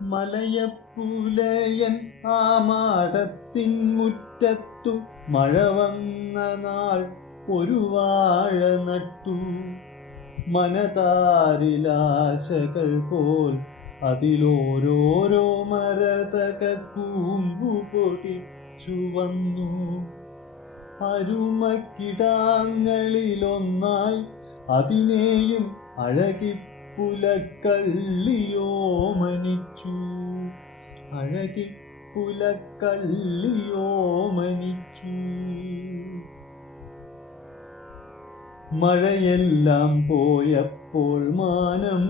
മലയപ്പുലയൻ ആ മാടത്തിൻ മുറ്റത്തു മഴ വന്ന നാൾ ഒരു വാഴ നട്ടു. മനതാരിലാശകൾ പോൽ അതിലോരോരോ മരതക കൂമ്പു പൊടിച്ചു വന്നു. അരുമക്കിടാങ്ങളിലൊന്നായി അതിനെയും അഴകിപ്പുലക്കള്ളിയോമനിച്ചു. മഴയെല്ലാം പോയപ്പോൾ മാനം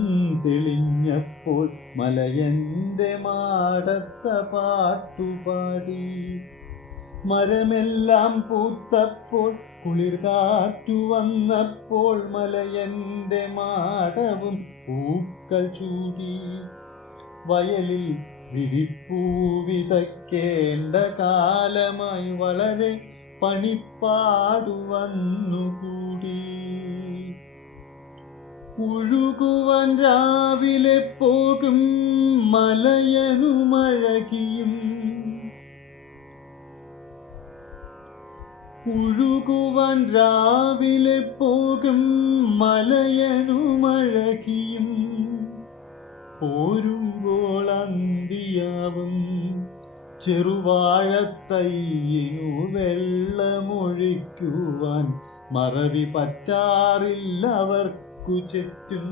തെളിഞ്ഞപ്പോൾ മലയന്റെ മാടത്ത പാട്ടുപാടി. മരമെല്ലാം പൂത്തപ്പോൾ കുളിർ കാറ്റു വന്നപ്പോൾ മലയന്റെ മാടവും പൂക്കൾ ചൂടി. വയലിൽ വിരിപ്പൂ വിതയ്ക്കേണ്ട കാലമായി വളരെ പണിപ്പാടു വന്നുകൂടി. ഉഴുകുവാൻ രാവിലെ പോകും മലയനുമഴകിയും. ഉഴുകുവാൻ രാവിലെ പോകും മലയനുമഴകിയും. പോരുമ്പോൾ അന്തിയാവും ചെറുവാഴത്തൈയിനു വെള്ളമൊഴിക്കുവാൻ മറവി പറ്റാറില്ലവർക്കു ചുറ്റും.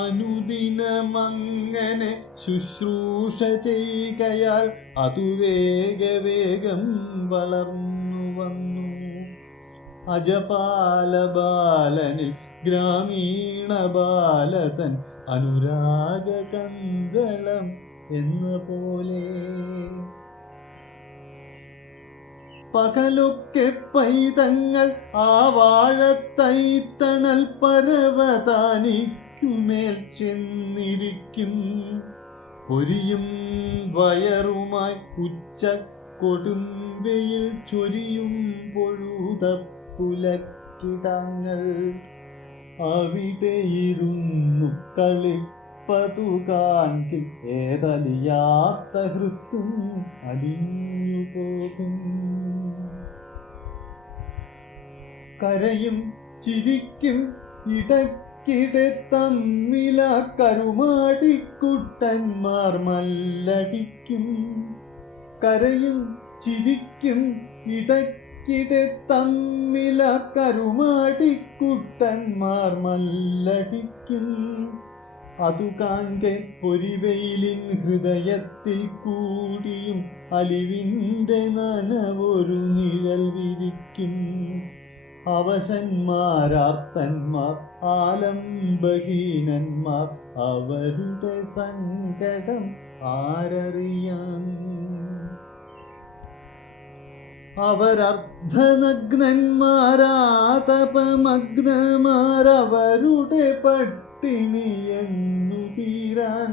അനുദിനമങ്ങനെ ശുശ്രൂഷ ചെയ്കയാൽ അതു വേഗവേഗം വളർന്നു വന്നു. അജപാലബാലനിൽ ഗ്രാമീണ ബാലതൻ അനുരാഗകന്തളം എന്ന പോലെ. പകലൊക്കെ പൈതങ്ങൾ ആ വാഴത്തൈത്തണൽ പരവതാനിക്കുമേൽ ചെന്നിരിക്കും. പൊരിയും വയറുമായി ഉച്ചക്കൊടുമ്പയിൽ ചൊരിയും പൊഴുതപ്പുലക്കിടങ്ങൾ. അവിടെയിരുന്നു കളിപ്പതു കാൺകിൽ ഏതലിയാത്ത ഹൃത്തും അലിഞ്ഞു പോകും. കരയും ചിരിക്കും ഇടയ്ക്കിടെ തമ്മില കരുമാടിക്കുട്ടന്മാർ മല്ലടിക്കും. കരയും ചിരിക്കും ഇടയ്ക്കിടെ തമ്മില കരുമാടിക്കുട്ടന്മാർ മല്ലടിക്കും. അതു കാൺകെ പൊരിവെയിലിൻ ഹൃദയത്തിൽ കൂടിയും അലിവിൻ്റെ നനവൊരു നിഴൽ വിരിക്കും. അവശന്മാരാർത്തന്മാർ ആലംബഹീനന്മാർ അവരുടെ സങ്കടം ആരറിയാൻ. അവരർദ്ധനഗ്നന്മാരാതപമഗ്നമാർ അവരുടെ പട്ടിണിയെന്നു തീരാൻ.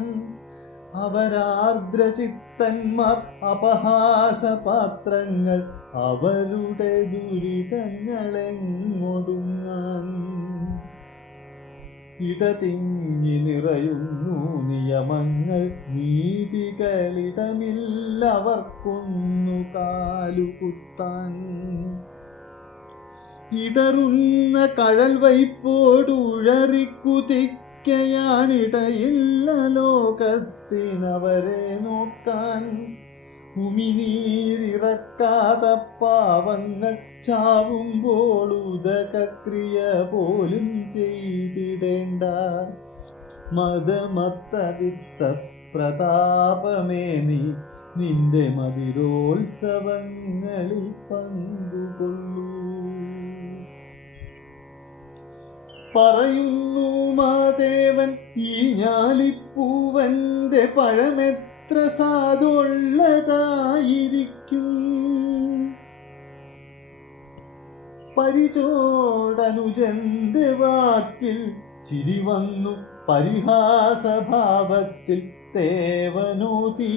അവരാർദ്രചിത്തന്മാർ അപഹാസപാത്രങ്ങൾ അവരുടെ ദുരിതങ്ങളെങ്ങൊടുങ്ങാൻ. ഇടതിങ്ങി നിറയുന്നു നിയമങ്ങൾ നീതികളിടമില്ലവർക്കൊന്നു കാലുകുത്താൻ. ഇടറുന്ന കഴൽ വൈപ്പോടുഴറിക്കുതിക്കയാണിടയില്ല ലോകത്തിനവരെ നോക്കാൻ. ഉമിനീരിറക്കാത്ത പാവങ്ങൾ ചാവുമ്പോൾ ഉദകക്രിയ പോലും ചെയ്തിടേണ്ട. മതമത്തവിത്ത പ്രതാപമേ നീ നിന്റെ മതിരോത്സവങ്ങളിൽ പങ്കുകൊള്ളൂ. പറയുന്നു മാദേവൻ ഈ ഞാലിപ്പൂവന്റെ പഴമെത്ര സാധുള്ളതായിരിക്കും. പരിചോടനുജന്റെ വാക്കിൽ ചിരി വന്നു പരിഹാസഭാവത്തിൽ തേവനോതി.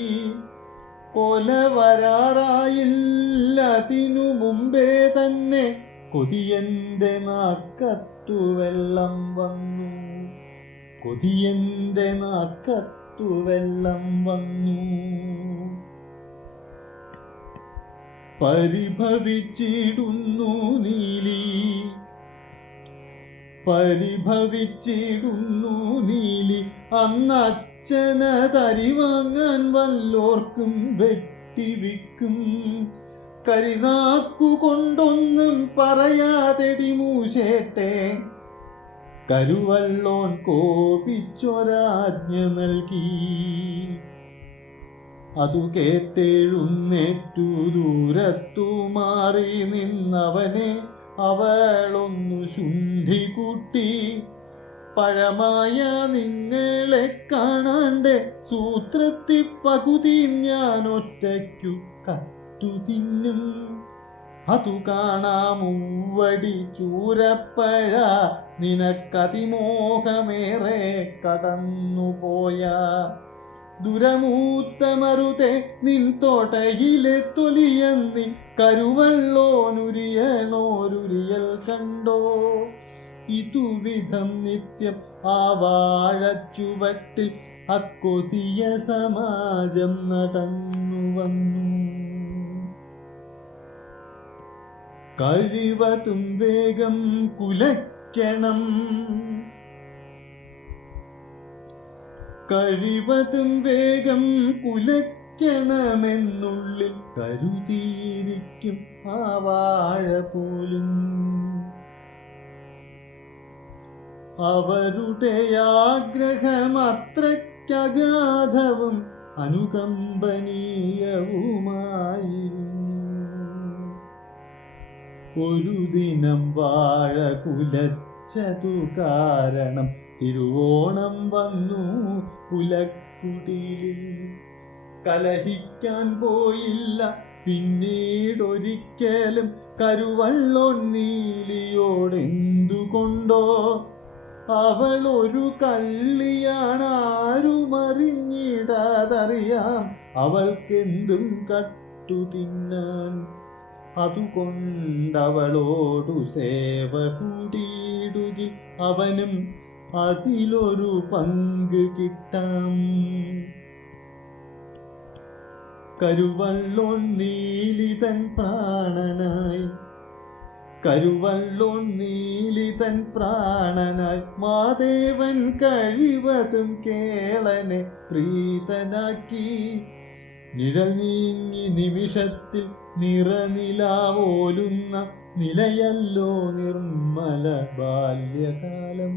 കൊല വരാറായില്ലതിനു മുമ്പേ തന്നെ കൊതിയന്റെ നാക്കത്തു വെള്ളം വന്നു. കൊതിയന്റെ നാക്കത്തു വെള്ളം വന്നു. പരിഭവിച്ചിടുന്നു നീലി, പരിഭവിച്ചിടുന്നു നീലി, അന്നച്ഛന തരി വാങ്ങാൻ വല്ലോർക്കും വെട്ടിവിക്കും. കരിനാക്കു കൊണ്ടൊന്നും പറയാതെടി മൂശേട്ടെ, കരുവള്ളോൻ കോപിച്ചൊരാജ്ഞ നൽകി. അതു കേട്ടെഴുന്നേറ്റു ദൂരത്തു മാറി നിന്നവനെ അവളൊന്നു ശുണ്ഠി കൂട്ടി. പഴമായ നിങ്ങളെ കാണാണ്ട് സൂത്രത്തി പകുതി ഞാൻ ഒറ്റയ്ക്കു കട്ടു തിന്നും. അതു കാണാമുവടി ചൂരപ്പഴ, നിനക്കതിമോഹമേറെ കടന്നുപോയ. ദുരമൂത്തമറുതെ നിൻ തോട്ടയിലെ തൊലിയന്നി, കരുവള്ളോനുരിയണോരുരിയൽ കണ്ടോ. ഇതുവിധം നിത്യം ആ വാഴച്ചുവട്ടിൽ അക്കൊതിയ സമാജം നടന്നു വന്നു. കഴിവതും വേഗം കുലയ്ക്കണം, കഴിവതും വേഗം കുലയ്ക്കണമെന്നുള്ളിൽ കരുതിയിരിക്കും ആ വാഴ പോലും. അവരുടെ ആഗ്രഹമത്രയ്ക്കഗാധവും അനുകമ്പനീയവുമായിരുന്നു. ഒരു ദിനം വാഴ കുലച്ചതു കാരണം തിരുവോണം വന്നു കുലക്കുടിലിൽ. കലഹിക്കാൻ പോയില്ല പിന്നീടൊരിക്കലും കരുവള്ളോൻ നീലിയോടെന്തുകൊണ്ടോ. അവൾ ഒരു കള്ളിയാണാരുമറിഞ്ഞിടാതറിയാം, അവൾക്കെന്തും കട്ടു തിന്നാൻ. അതുകൊണ്ടവളോടു സേവ കൂടിയിടുകിൽ അവനും അതിലൊരു പങ്ക് കിട്ടാം. കരുവള്ളോൻ നീലിതൻ പ്രാണനായി, കരുവള്ളോൻ നീലിതൻ പ്രാണനായി, മാദേവൻ കഴിവതും കേളനെ പ്രീതനാക്കി. നിഴൽ നീങ്ങി നിമിഷത്തിൽ നിറനിലാവോലുന്ന നിലയല്ലോ നിർമ്മല ബാല്യകാലം.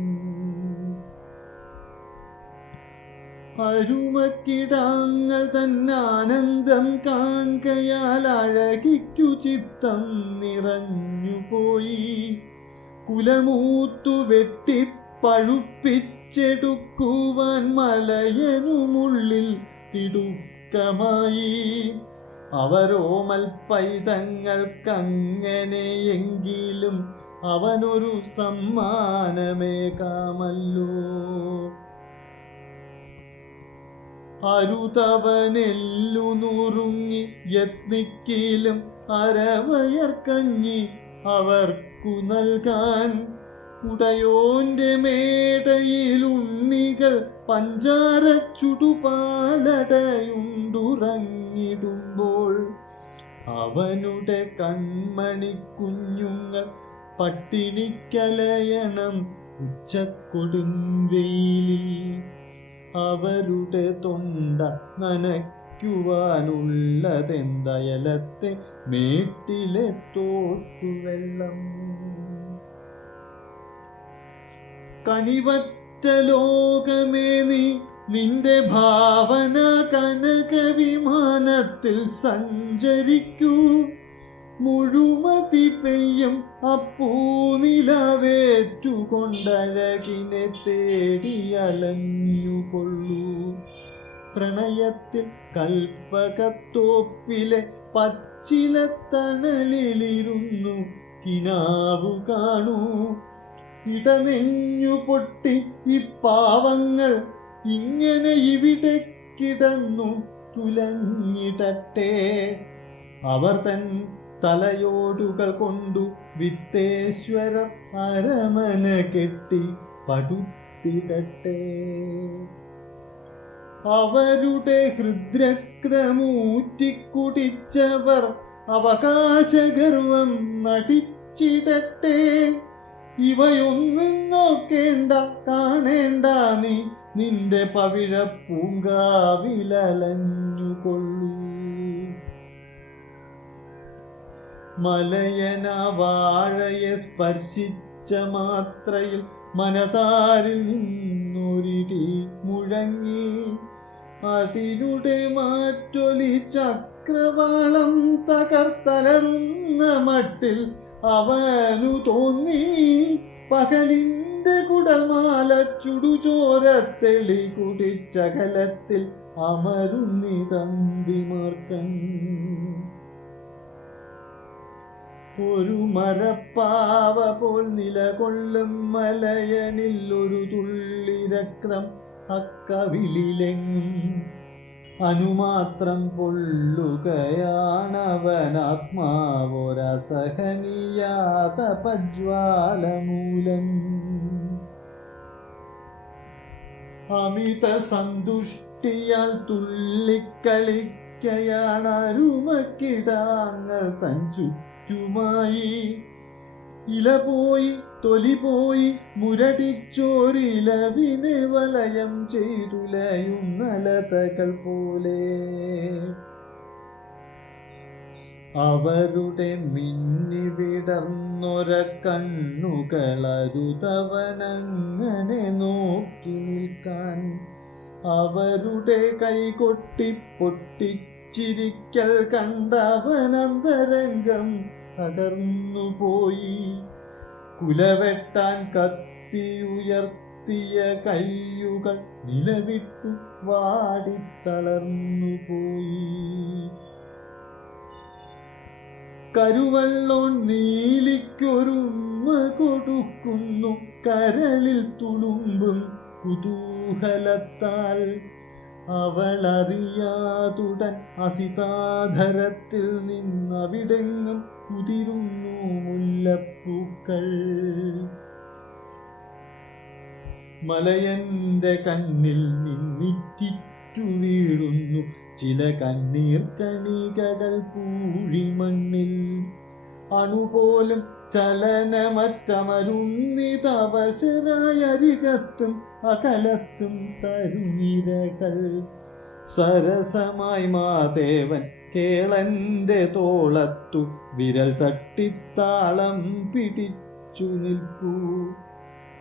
അരുമക്കിടാങ്ങൾ തന്നാനന്ദം കാൺകയാൽ അഴകിക്കു ചിത്തം നിറഞ്ഞുപോയി. കുലമൂത്തു വെട്ടിപ്പഴുപ്പിച്ചെടുക്കുവാൻ മലയനുമുള്ളിൽ തിടുക്കമായി. അവരോമൽ പൈതങ്ങൾക്കങ്ങനെയെങ്കിലും അവനൊരു സമ്മാനമേകാമല്ലോ. അരുതവനെല്ലു നുറുങ്ങി യത്നിക്കിലും അരവയർക്കഞ്ഞി അവർക്കു നൽകാൻ. ഉടയോന്റെ മേടയിലുണ്ണികൾ പഞ്ചാര ചുടുപാലടയുണ്ടുറങ്ങിടുമ്പോൾ അവനുടെ കൺമണിക്കുഞ്ഞുങ്ങൾ പട്ടിണിക്കലയണം ഉച്ചക്കൊടുംവെയിലിൽ. അവരുടെ തൊണ്ട നനയ്ക്കുവാനുള്ളതെന്തയലത്തെ മേട്ടിലെ തോട്ടുവെള്ളം. കനിവറ്റ ലോകമേ നീ നിന്റെ ഭാവന കനക വിമാനത്തിൽ സഞ്ചരിക്കൂ. മുഴുമതി പെയ്യും അപ്പൂനിലവേറ്റുകൊണ്ടഴകിനെ തേടിയലഞ്ഞുകൊള്ളൂ. പ്രണയത്തിൽ കൽപ്പകത്തോപ്പിലെ പച്ചിലത്തണലിലിരുന്നു കിനാവു കാണൂ. ഇടനെഞ്ഞു പൊട്ടി ഇപ്പാവങ്ങൾ ഇങ്ങനെ ഇവിടെ കിടന്നു തുലഞ്ഞിടട്ടെ. അവർ തൻ തലയോടുകൾ കൊണ്ടു വിത്തേശ്വരർ അരമന കെട്ടി പടുത്തിടട്ടെ. അവരുടെ ഹൃദ്രക്തമൂറ്റിക്കുടിച്ചവർ അവകാശഗർവം നടിച്ചിടട്ടെ. ഇവയൊന്നും നോക്കേണ്ട, കാണേണ്ട, നീ നിന്റെ പവിഴ പൂങ്കാവിലലഞ്ഞുകൊള്ളൂ. മലയന വാഴയെ സ്പർശിച്ച മാത്രയിൽ മനതാരിൽ നിന്നൊരിടി മുഴങ്ങി. അതിലൂടെ മാറ്റൊലി ചക്രവാളം തകർത്തലറുന്ന മട്ടിൽ അവനു തോന്നി. പകലിന്റെ കുടൽമാല ചുടുചോരത്തെളി കുടിച്ചകലത്തിൽ അമരുന്നി തന്തിമാർക്കൻ. ഒരു മരപ്പാവ പോൽ നിലകൊള്ളും മലയനിൽ ഒരു തുള്ളി രക്തം അക്കവിളിലെങ്ങും അനുമാത്രം പൊള്ളുകയാണവനാത്മാവൊരസഹനീയാതപജ്വാലമൂലം. അമിത സന്തുഷ്ടിയാൽ തുള്ളിക്കളിക്കയാണ് അരുമക്കിടാങ്ങൾ തൻ ചുറ്റുമായി. ഇല പോയി തൊലി പോയി മുരടിച്ചോരിലവിനെ വലയം ചെയ്തുലയുന്ന ലതകൾ പോലെ. അവരുടെ മിന്നി വിടർന്നൊര കണ്ണുകളരുതവനങ്ങനെ നോക്കി നിൽക്കാൻ. അവരുടെ കൈകൊട്ടി പൊട്ടിച്ചിരിക്കൽ കണ്ടവനന്തരംഗം തകർന്നുപോയി. കുലവെട്ടാൻ കത്തിയുയർത്തിയ കയ്യുകൾ നിലവിട്ടു വാടിത്തളർന്നുപോയി. കരുവള്ളോൻ നീലിക്കൊരുമ കൊടുക്കുന്നു കരളിൽ തുളുമ്പും കുതൂഹലത്താൽ. അവളറിയാതുടൻ അസിതാധരത്തിൽ നിന്നവിടെങ്ങും കുതിരുന്നു മുല്ലപ്പൂക്കൾ. മലയന്റെ കണ്ണിൽ നിന്നിറ്റിറ്റു വീഴുന്നു ചില കണ്ണീർ കണികകൾ പൂഴിമണ്ണിൽ. അണുപോലും ചലനമറ്റമരുന്നിതവശനായ അരികത്തും അകലത്തും തരുനിരകൾ. സരസമായി മാദേവൻ കേളന്റെ തോളത്തു വിരൽ തട്ടിത്താളം പിടിച്ചു നിൽപ്പൂ.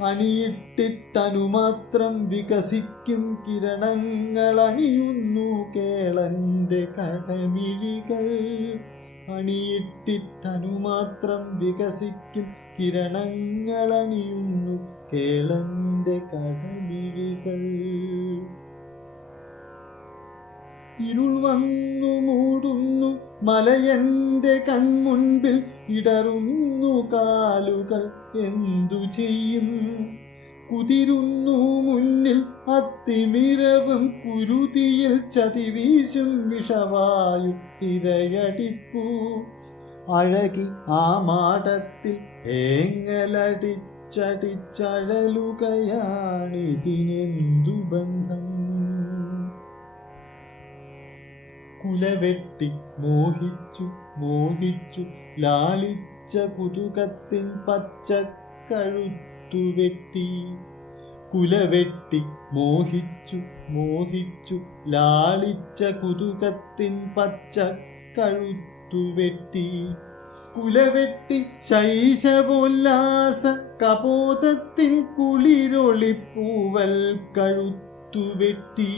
അണിയിട്ടിട്ടനുമാത്രം വികസിക്കും കിരണങ്ങൾ അണിയുന്നു കേളന്റെ കടമിഴികൾ. അണിയിട്ടിട്ടനുമാത്രം വികസിക്കും കിരണങ്ങൾ അണിയുന്നു കേളന്റെ കടമിഴികൾ. ഇരുൾ വന്നു മൂടുന്നു മലയന്റെ കൺമുൻപിൽ. ഇടറുന്നു കാലുകൾ എന്തു ചെയ്യും. കുതിരുന്നു മുന്നിൽ അത്തിമിരവും കുരുതിയിൽ ചതിവീശും വിഷവായു തിരയടിപ്പൂ. അഴകി ആ മാടത്തിൽ ഏങ്ങലടിച്ചടിച്ചഴലുകയാണിതിനെന്തു ബന്ധം. കുലവെട്ടി മോഹിച്ചു മോഹിച്ചു ലാളിച്ച കുതുകത്തിൻ പച്ചക്കഴുത്തുവെട്ടി. കുലവെട്ടി മോഹിച്ചു മോഹിച്ചു ലാളിച്ച കുതുകത്തിൻ പച്ചക്കഴുത്തുവെട്ടി. കുലവെട്ടി ശൈശവോല്ലാസ കപോതത്തിൻ കുളിരൊളിപ്പൂവൽ കഴുത്തുവെട്ടി.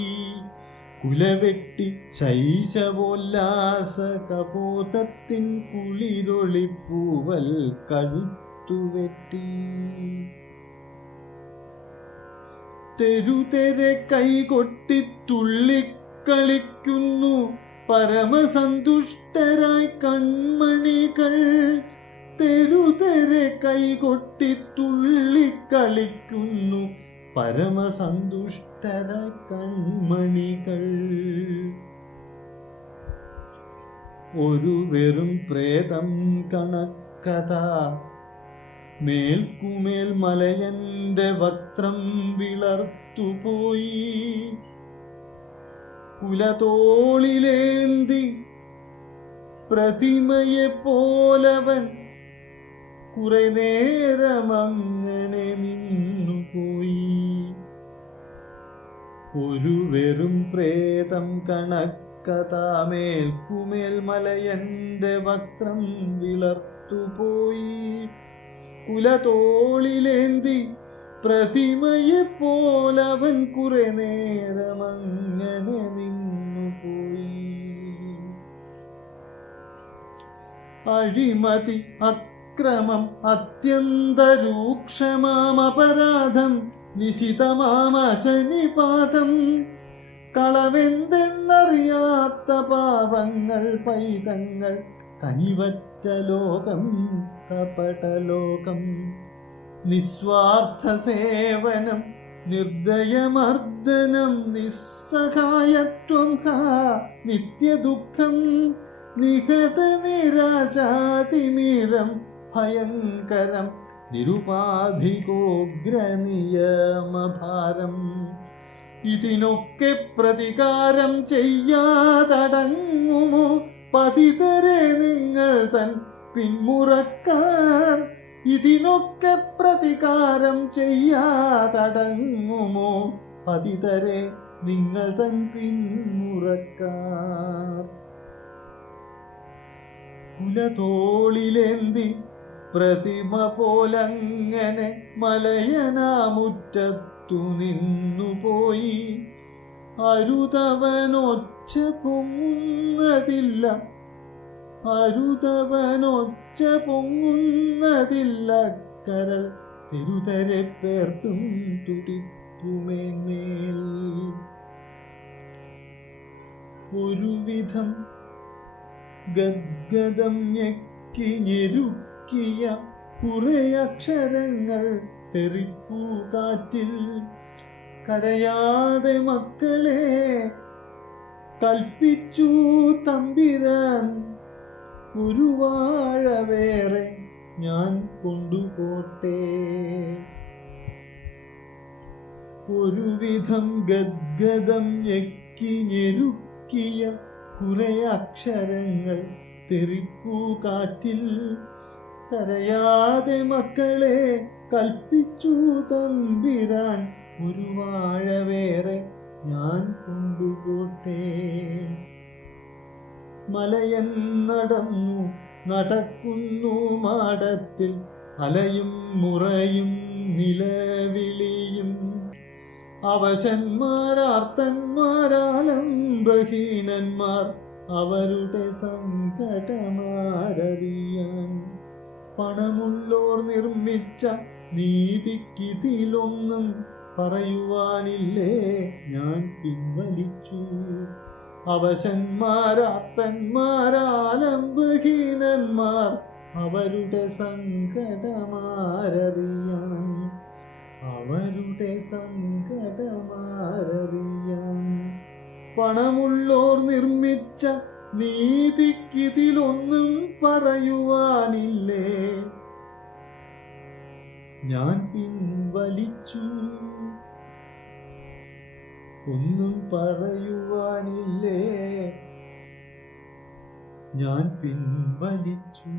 കുലവെട്ടി ശൈശവോല്ലാസ കപോതത്തിൻ കുളിരൊളിപ്പൂവൽ കഴുത്തുവെട്ടി. തെരുതെരെ കൈകൊട്ടി തുള്ളിക്കളിക്കുന്നു പരമസന്തുഷ്ടരായി കൺമണികൾ. തെരുതെരെ കൈകൊട്ടി തുള്ളിക്കളിക്കുന്നു പരമസന്തുഷ്ടരായി കൺമണികൾ. ഒരു വെറും പ്രേതം കണക്കഥ മേൽക്കുമേൽ മലയന്റെ വക്രം വിളർത്തുപോയി. കുലതോളിലേന്തി പ്രതിമയെ പോലവൻ കുറെ നേരമങ്ങനെ നിന്നുപോയി. ഒരു വെറും പ്രേതം കണക്കതാമേൽക്കുമേൽ മലയന്റെ വക്രം വിളർത്തുപോയി. കുലതോളിലേന്തി പ്രതിമയെ പോലവൻ കുറെ നേരമങ്ങനെ നിന്നുപോയി. അഴിമതി, അക്രമം, അത്യന്തരൂക്ഷമാമപരാധം, നിശിതമാമശനിപാതം, കളവെന്തെന്നറിയാത്ത പാവങ്ങൾ, പൈതങ്ങൾ, കനിവറ്റ ലോകം, കപടലോകം, നിസ്വാർത്ഥ സേവനം, നിർദ്ദയമർദ്ദനം, നിസ്സഹായത്വം, നിത്യദുഃഖം, നിഹത നിരാശാതിമിരം, ഭയങ്കരം, നിരുപാധികോഗ്രനിയമഭാരം. ഇതിനൊക്കെ പ്രതികാരം ചെയ്യാതടങ്ങുമോ പതിതരെ നിങ്ങൾ തൻ പിന്മുറക്കാർ? ഇതിനൊക്കെ പ്രതികാരം ചെയ്യാതടങ്ങുമോ പതിതരെ നിങ്ങൾ തൻ പിന്മുറക്കാർ? കുലതോളിലേന്തി പ്രതിമ പോലങ്ങനെ മലയനാമുറ്റത്തു നിന്നുപോയി. അരുതവനൊച്ച പൊങ്ങുന്നതില്ല, അരുതവനൊച്ച പൊങ്ങുന്നതില്ല, കരൾ തിരുതരെ പേർത്തും തുടിപ്പുമേന്മേൽ. ഒരുവിധം ഗദ്ഗദം ഞെക്കി ഞെരുക്കിയ കുറെ അക്ഷരങ്ങൾ തെറിപ്പൂ കാറ്റിൽ. കരയാതെ മക്കളെ കൽപ്പിച്ചു തമ്പിരാൻ, ഒരു വാഴ വേറെ ഞാൻ കൊണ്ടുപോട്ടെ. ഒരുവിധം ഗദ്ഗദം ഞെക്കി ഞെരുക്കിയ കുറെ അക്ഷരങ്ങൾ തെറിപ്പൂ കാറ്റിൽ. കരയാതെ മക്കളെ കൽപ്പിച്ചു തമ്പിരാൻ, ഒരു വാഴ വേറെ ഞാൻ കൊണ്ടുപോട്ടെ. മലയൻ നടക്കുന്നു മാടത്തിൽ, അലയും മുറയും നിലവിളിയും. അവശന്മാരാർത്തന്മാരാലംബഹീനന്മാർ അവരുടെ സങ്കടമാരറിയാൻ. പണമുള്ളോർ നിർമ്മിച്ച നീതിക്കിതിലൊന്നും പറയുവാനില്ലേ, ഞാൻ പിൻവലിച്ചു. അവശന്മാരാർത്തന്മാരാലംബഹീനന്മാർ അവരുടെ സങ്കടമാരറിയാൻ, അവരുടെ സങ്കടമാരറിയാൻ. പണമുള്ളോർ നിർമ്മിച്ച നീതിക്കിതിലൊന്നും പറയുവാനില്ലേ, ഞാൻ പിൻവലിച്ചു. ഒന്നും പറയുവാനില്ലേ, ഞാൻ പിൻവലിച്ചു.